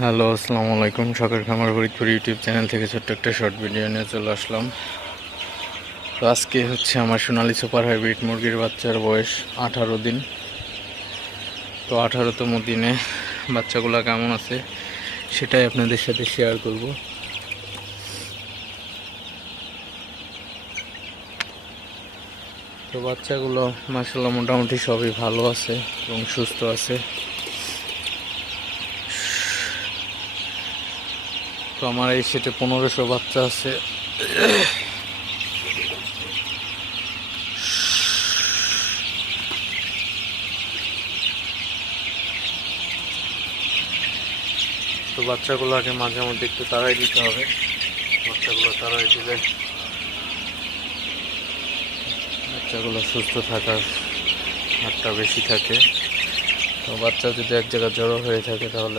Hello, আসসালামু আলাইকুম। শখের খামার ফরিদপুর ইউটিউব চ্যানেল থেকে ছোট্ট একটা শর্ট ভিডিও নিয়ে চলে আসলাম। তো আজকে হচ্ছে আমার সোনালী সুপার হাইব্রিড মুরগির বাচ্চার বয়স 18 দিন। তো 18তম দিনে বাচ্চাগুলো কেমন আছে সেটাই আপনাদের সাথে শেয়ার করব। তো বাচ্চাগুলো মাশাআল্লাহ মোটামুটি সবই ভালো আছে এবং সুস্থ আছে। তো আমার এই সেটে 1500 বাচ্চা আছে। তো বাচ্চাগুলোকে মাঝে মধ্যে একটু তাড়াই দিতে হবে। বাচ্চাগুলো তাড়াই দিলে বাচ্চাগুলো সুস্থ থাকার হারটা বেশি থাকে। তো বাচ্চা যদি এক জায়গায় জড়ো হয়ে থাকে তাহলে